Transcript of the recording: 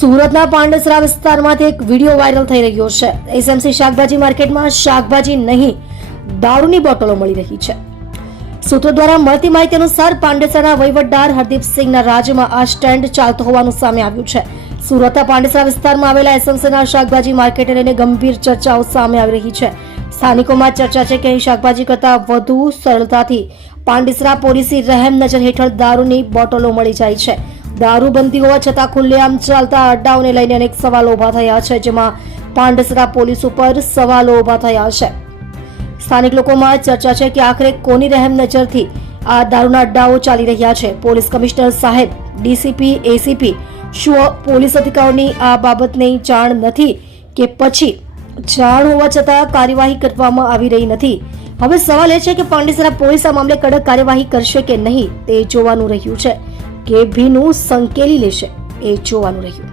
સુરતના પાંડેસરા વિસ્તારમાંથી એક વિડીયો વાયરલ થઈ રહ્યો છે। એસએમસી શાકભાજી માર્કેટમાં શાકભાજી નહીં દારૂની બોટલો મળી રહી છે। સૂત્રો દ્વારા મળતી માહિતી અનુસાર પાંડેસરાના વહીવટદાર હરદીપસિંહના રાજ્યમાં આ સ્ટેન્ડ ચાલતો હોવાનું સામે આવ્યું છે। સુરતના પાંડેસરા વિસ્તારમાં આવેલા એસએમસીના શાકભાજી માર્કેટને લઈને ગંભીર ચર્ચાઓ સામે આવી રહી છે। સ્થાનિકોમાં ચર્ચા છે કે અહીં શાકભાજી કરતા વધુ સરળતાથી પાંડેસરા પોલીસની રહેમ નજર હેઠળ દારૂની બોટલો મળી જાય છે। દારૂબંધી હોવા છતાં ખુલ્લેઆમ ચાલતા અડ્ડાઓને લઈને અનેક સવાલો ઉભા થયા છે, જેમાં પાંડેસરા પોલીસ ઉપર સવાલો ઉભા થયા છે। સ્થાનિક લોકોમાં ચર્ચા છે કે આખરે કોની રહેમ નજરથી આ દારૂના અડ્ડાઓ ચાલી રહ્યા છે। પોલીસ કમિશનર સાહેબ, ડીસીપી, એસીપી, શું પોલીસ અધિકારીઓની આ બાબતની જાણ નથી કે પછી જાણ હોવા છતાં કાર્યવાહી કરવામાં આવી રહી નથી? હવે સવાલ એ છે કે પાંડેસરા પોલીસ આ મામલે કડક કાર્યવાહી કરશે કે નહીં તે જોવાનું રહ્યું છે, કે ભીનું સંકેલી લેશે એ જોવાનું રહ્યું।